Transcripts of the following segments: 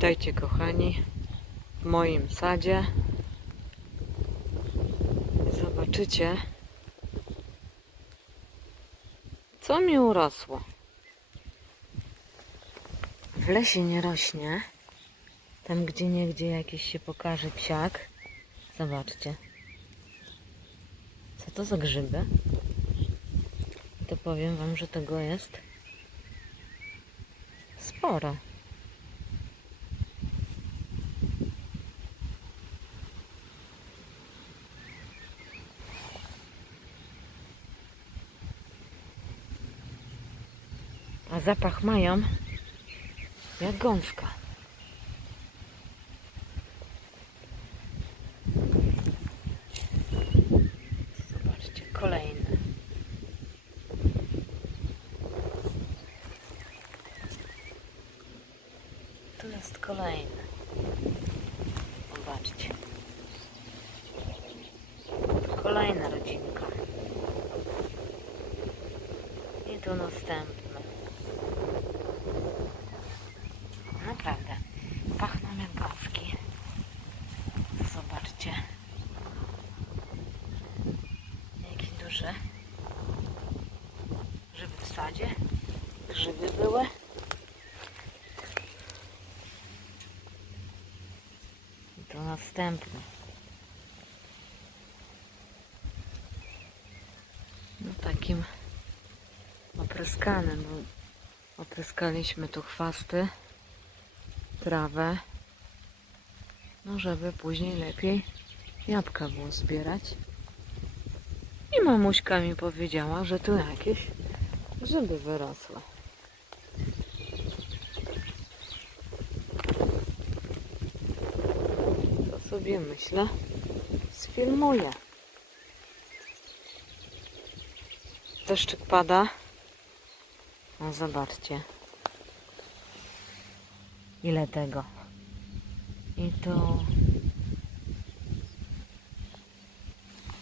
Witajcie kochani w moim sadzie. Zobaczycie, co mi urosło. W lesie nie rośnie. Tam gdzie niegdzie jakiś się pokaże psiak. Zobaczcie. Co to za grzyby? To powiem wam, że tego jest sporo. Zapach mają jak gąska. Zobaczcie, kolejny. Tu jest kolejny. Zobaczcie. Kolejna rodzinka. I tu następny. Naprawdę. Pachną jak gąski. Zobaczcie. Jaki duży. Żeby w sadzie. Grzyby były. I to następny. No takim opryskanym, bo opryskaliśmy tu chwasty, trawę, no żeby później lepiej jabłka było zbierać. I mamuśka mi powiedziała, że tu jakieś grzyby wyrosły. To sobie myślę, sfilmuję. Deszczyk pada. No zobaczcie. Ile tego. I to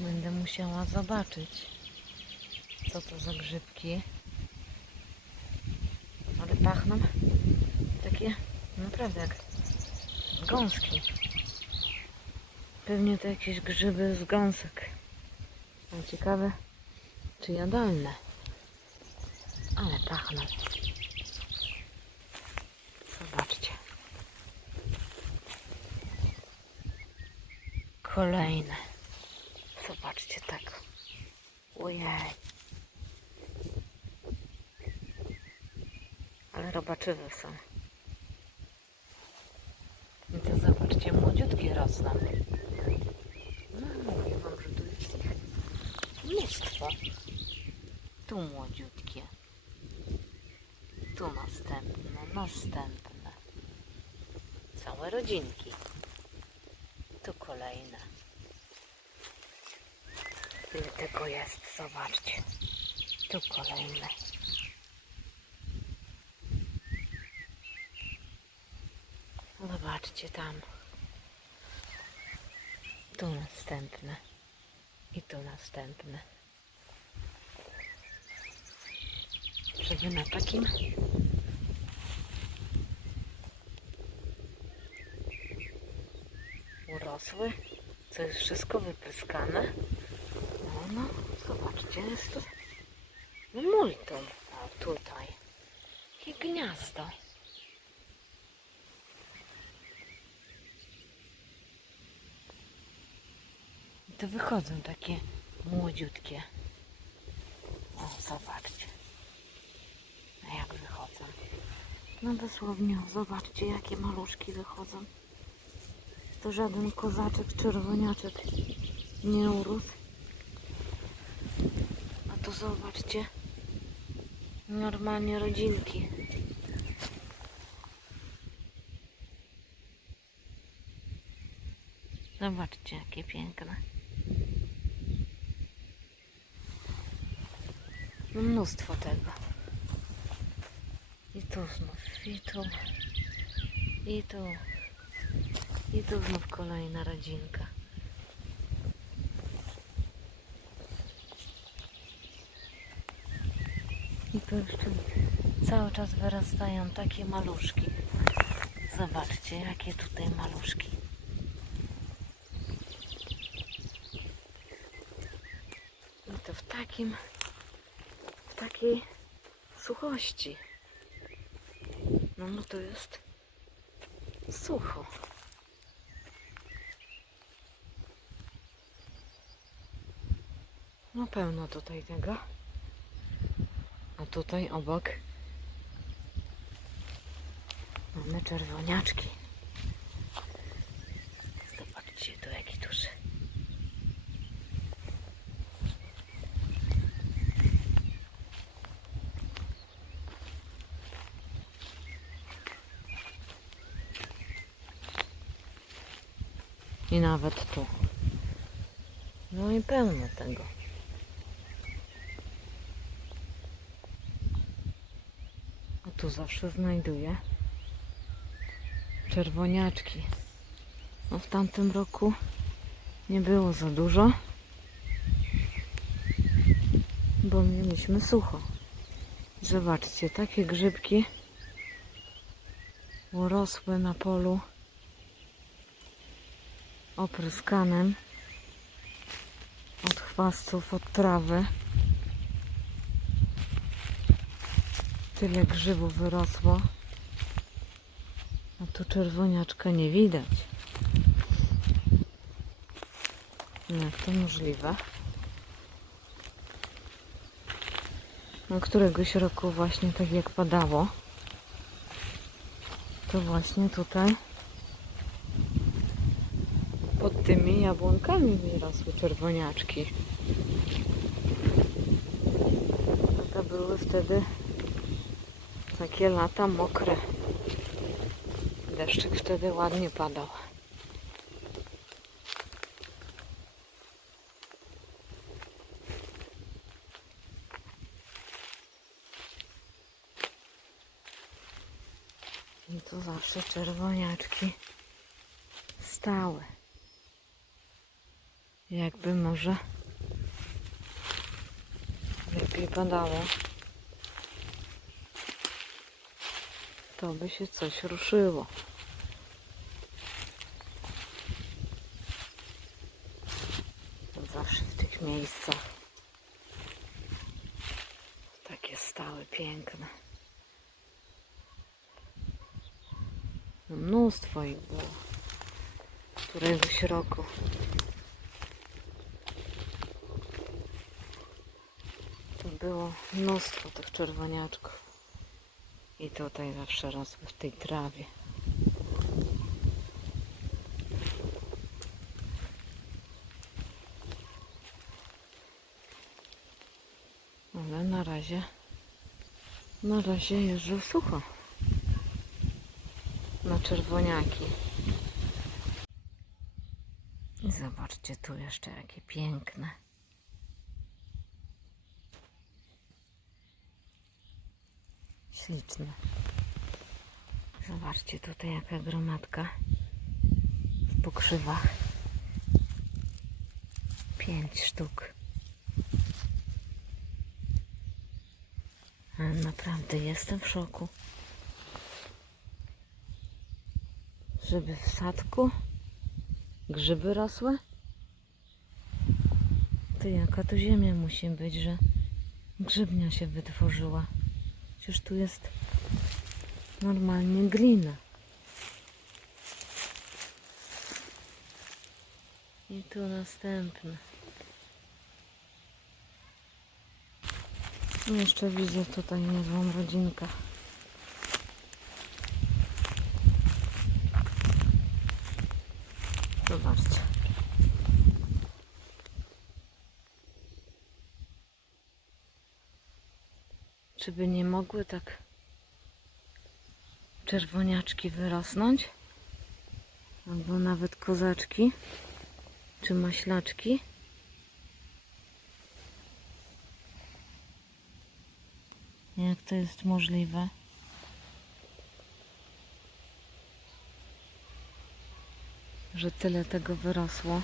będę musiała zobaczyć, co to za grzybki. Ale pachną takie naprawdę jak gąski. Pewnie to jakieś grzyby z gąsek. Ale ciekawe, czy jadalne. Ale pachną. Zobaczcie. Kolejne. Zobaczcie tak. Ojej. Ale robaczywe są. I to zobaczcie, młodziutkie rosną. No, mówię wam, że tu jest ich mnóstwo. Tu młodziutkie. Tu następne, następne. Całe rodzinki. Tu kolejne. Ile tego jest, zobaczcie. Tu kolejne. Zobaczcie tam. Tu następne. I tu następne. Żeby na takim urosły. To jest wszystko wypryskane. No, no, zobaczcie, jest tu no, multum. Tutaj. I gniazdo. To wychodzą takie młodziutkie. O, zobaczcie. Wychodzą? No dosłownie, zobaczcie jakie maluszki wychodzą. To żaden kozaczek, czerwoniaczek nie urósł. A tu zobaczcie. Normalnie rodzinki. Zobaczcie jakie piękne. Mnóstwo tego. Tu znów, i tu, i tu, i tu znów kolejna rodzinka. I tu jeszcze cały czas wyrastają takie maluszki. Zobaczcie, jakie tutaj maluszki. I to w takim, w takiej suchości. No, no to jest sucho. No pełno tutaj tego. A tutaj obok mamy czerwoniaczki. Zobaczcie tu jaki duży. I nawet tu. No i pełno tego. A tu zawsze znajduję czerwoniaczki. No w tamtym roku nie było za dużo, bo mieliśmy sucho. Zobaczcie, takie grzybki urosły na polu opryskanym od chwastów, od trawy. Tyle grzybów wyrosło. A tu czerwoniaczka nie widać. Jak to możliwe? No któregoś roku właśnie tak jak padało, to właśnie tutaj pod tymi jabłonkami wyrosły czerwoniaczki. A to były wtedy takie lata mokre. Deszczyk wtedy ładnie padał. I tu zawsze czerwoniaczki stały. Jakby może lepiej padało, to by się coś ruszyło. Zawsze w tych miejscach takie stały, piękne. Mnóstwo ich było. Któregoś roku. Było mnóstwo tych czerwoniaczków. I tutaj zawsze rosły w tej trawie. Ale na razie, na razie jest że sucho. Na czerwoniaki. I zobaczcie tu jeszcze jakie piękne. Zobaczcie tutaj jaka gromadka w pokrzywach. Pięć sztuk. Naprawdę jestem w szoku. Żeby w sadku grzyby rosły? To jaka tu ziemia musi być, że grzybnia się wytworzyła. Przecież tu jest normalnie glina. I tu następne. I Jeszcze widzę tutaj niezłą rodzinkę. Zobaczcie. Czy by nie mogły tak czerwoniaczki wyrosnąć? Albo nawet kozaczki? Czy maślaczki? Jak to jest możliwe? Że tyle tego wyrosło.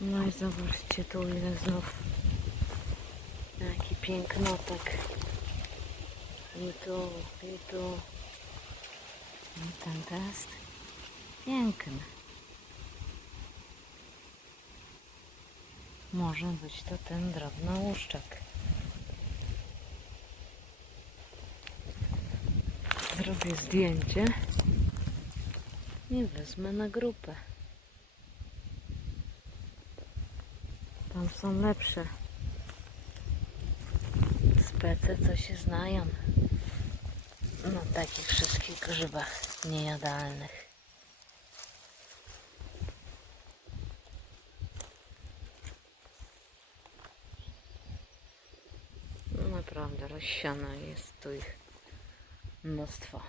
No i zobaczcie tu ile znów pięknotek. I tu, i tu. I ten to jest piękny. Może być to ten drobnouszczak. Zrobię zdjęcie i wezmę na grupę. Tam są lepsze spece, co się znają. No takich wszystkich grzybach niejadalnych. No naprawdę rozsiane jest tu ich mnóstwo.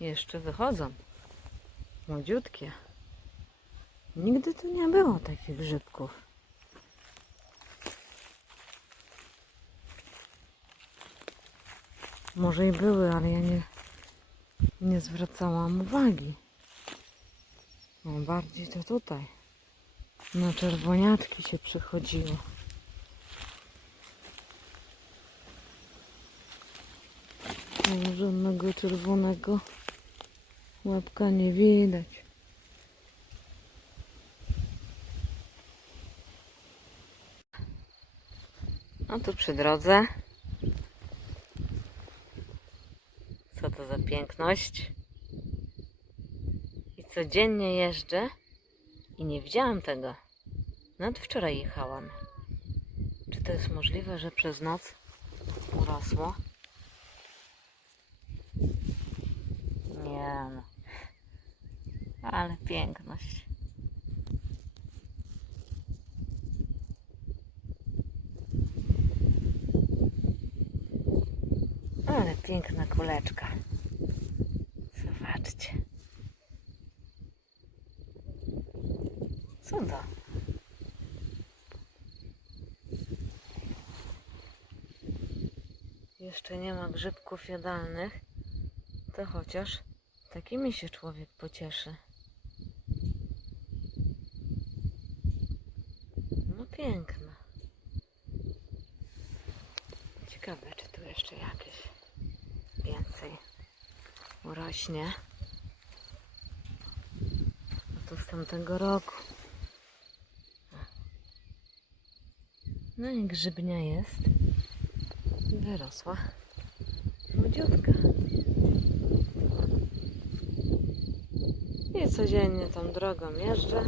Jeszcze wychodzą. Młodziutkie. Nigdy tu nie było takich grzybków. Może i były, ale ja nie, nie zwracałam uwagi. No bardziej to tutaj. Na czerwoniatki się przychodziło. No, żadnego czerwonego łapka nie widać. A tu przy drodze. Co to za piękność? I codziennie jeżdżę i nie widziałam tego. Nawet wczoraj jechałam. Czy to jest możliwe, że przez noc urosło? Nie no. Ale piękność. Ale piękna kuleczka. Zobaczcie. Cudo. Jeszcze nie ma grzybków jadalnych, to chociaż takimi się człowiek pocieszy. No piękne. Ciekawe, czy tu jeszcze jakieś urośnie. A to z tamtego roku. No i grzybnia jest. Wyrosła. Młodziutka. I codziennie tą drogą jeżdżę.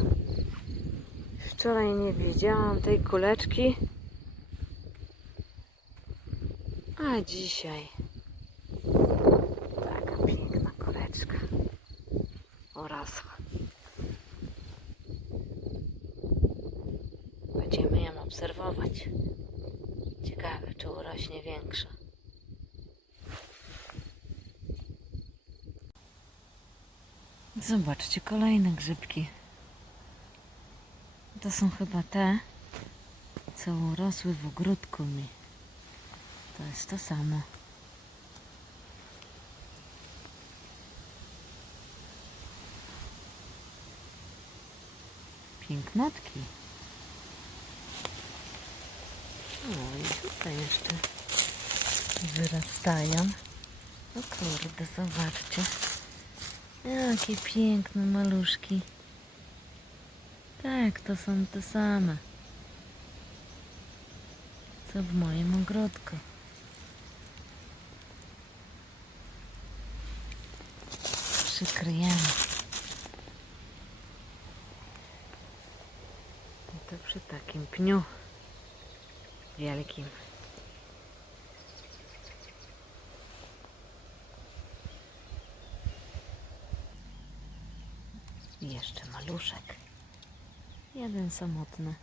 Wczoraj nie widziałam tej kuleczki. A dzisiaj taka piękna kuleczka urosła. Będziemy ją obserwować. Ciekawe, czy urośnie większa. Zobaczcie, kolejne grzybki. To są chyba te, co urosły w ogródku mi. To jest to samo. Pięknotki. O, i tutaj jeszcze wyrastają. O kurde, zobaczcie. Jakie piękne maluszki. Tak, to są te same. Co w moim ogródku. Przykryjemy. I to przy takim pniu wielkim. Jeszcze maluszek. Jeden samotny.